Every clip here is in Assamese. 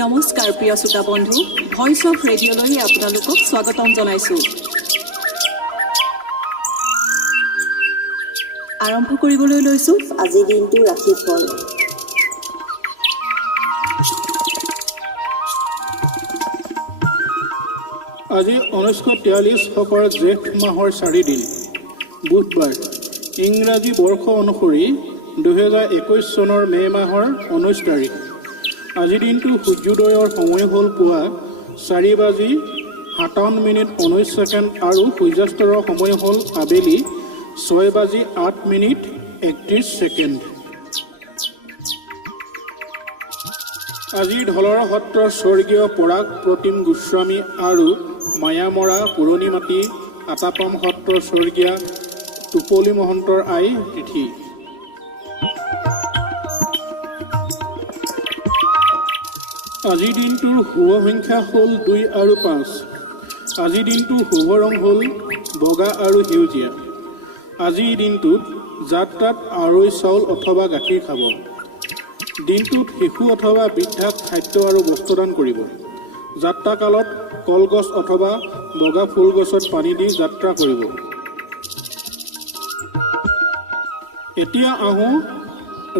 নমস্কাৰ প্ৰিয় শ্ৰোতা বন্ধু, ভইচ অফ ৰেডিঅ'লৈ আপোনালোকক স্বাগতম জনাইছোঁ। আৰম্ভ কৰিবলৈ লৈছোঁ আজিৰ দিনটো ৰাশিফল। আজি 1943 শকৰ জেঠ মাহৰ 4 দিন, বুধবাৰ। ইংৰাজী বৰ্ষ অনুসৰি 2021 চনৰ মে' মাহৰ 19 তাৰিখ। আজিৰ দিনটো সূৰ্যোদয়ৰ সময় হ'ল পুৱা 4:57:19 আৰু সূৰ্যাস্তৰ সময় হ'ল আবেলি 6:08:31। আজিৰ ঢলৰ সত্ৰৰ স্বৰ্গীয় পৰাগ প্ৰতিম গোস্বামী আৰু মায়ামৰা পুৰণি মাটি আটাপাম সত্ৰৰ স্বৰ্গীয়া টুপলি মহন্তৰ আই তিথি। আজিৰ দিনটোৰ শুভ সংখ্যা হ'ল 2 আৰু 5। আজিৰ দিনটোৰ শুভ ৰং হ'ল বগা আৰু সেউজীয়া। আজিৰ দিনটোত যাত্ৰাত আৰৈ চাউল অথবা গাখীৰ খাব। দিনটোত শিশু অথবা বৃদ্ধাক খাদ্য আৰু বস্ত্ৰদান কৰিব। যাত্ৰাকালত কলগছ অথবা বগা ফুল গছত পানী দি যাত্ৰা কৰিব। এতিয়া আহোঁ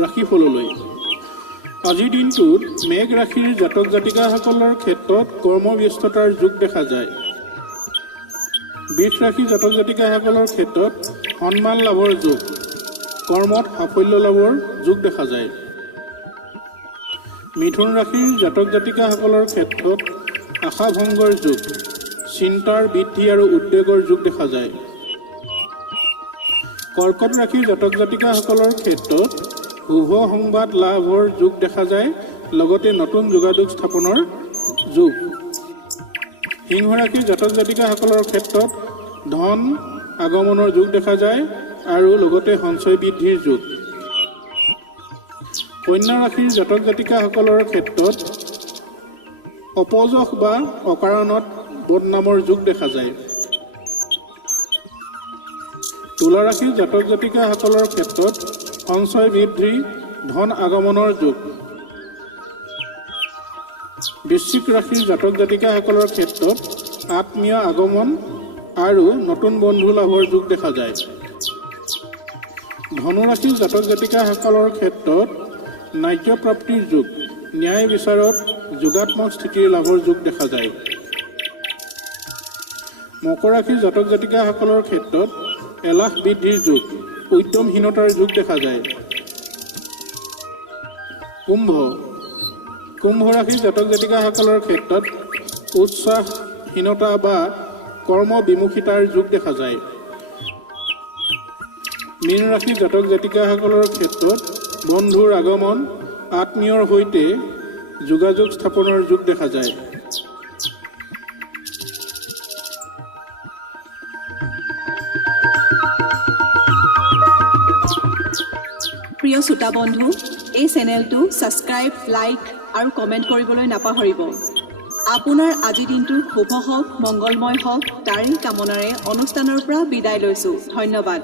ৰাশিফললৈ। আজিৰ দিনটোত মেঘ ৰাশিৰ জাতক জাতিকাসকলৰ ক্ষেত্ৰত কৰ্মব্যস্ততাৰ যোগ দেখা যায়। বৃষ ৰাশিৰ জাতক জাতিকাসকলৰ ক্ষেত্ৰত সন্মান লাভৰ যোগ, কৰ্মত সাফল্য লাভৰ যোগ দেখা যায়। মিথুন ৰাশিৰ জাতক জাতিকাসকলৰ ক্ষেত্ৰত আশাভংগৰ যোগ, চিন্তাৰ বৃদ্ধি আৰু উদ্বেগৰ যোগ দেখা যায়। কৰ্কট ৰাশিৰ জাতক জাতিকাসকলৰ ক্ষেত্ৰত শুভ সংবাদ লাভৰ যোগ দেখা যায়, লগতে নতুন যোগাযোগ স্থাপনৰ যোগ। সিংহ ৰাশিৰ জাতক জাতিকাসকলৰ ক্ষেত্ৰত ধন আগমনৰ যোগ দেখা যায় আৰু লগতে সঞ্চয় বৃদ্ধিৰ যোগ। কন্যা ৰাশিৰ জাতক জাতিকাসকলৰ ক্ষেত্ৰত অপযশ বা অকাৰণত বদনামৰ যোগ দেখা যায়। তুলা ৰাশিৰ জাতক জাতিকাসকলৰ ক্ষেত্ৰত সঞ্চয় বৃদ্ধি, ধন আগমনৰ যোগ। বৃশ্চিক ৰাশিৰ জাতক জাতিকাসকলৰ ক্ষেত্ৰত আত্মীয় আগমন আৰু নতুন বন্ধু লাভৰ যোগ দেখা যায়। ধনু ৰাশিৰ জাতক জাতিকাসকলৰ ক্ষেত্ৰত ন্যায্য প্ৰাপ্তিৰ যোগ, ন্যায় বিচাৰত যোগাত্মক স্থিতিৰ লাভৰ যোগ দেখা যায়। মকৰ ৰাশিৰ জাতক জাতিকাসকলৰ ক্ষেত্ৰত এলাহ বৃদ্ধিৰ যোগ, উদ্যমহীনতাৰ যোগ দেখা যায়। কুম্ভ ৰাশিৰ জাতক জাতিকাসকলৰ ক্ষেত্ৰত উৎসাহহীনতা বা কৰ্ম বিমুখিতাৰ যোগ দেখা যায়। মীন ৰাশিৰ জাতক জাতিকাসকলৰ ক্ষেত্ৰত বন্ধুৰ আগমন, আত্মীয়ৰ সৈতে যোগাযোগ স্থাপনৰ যোগ দেখা যায়। প্ৰিয় শ্ৰোতা বন্ধু, এই চেনেলটো ছাবস্ক্ৰাইব, লাইক আৰু কমেণ্ট কৰিবলৈ নাপাহৰিব। আপোনাৰ আজিৰ দিনটো শুভ হওক, মংগলময় হওক, তাৰেই কামনাৰে অনুষ্ঠানৰ পৰা বিদায় লৈছোঁ। ধন্যবাদ।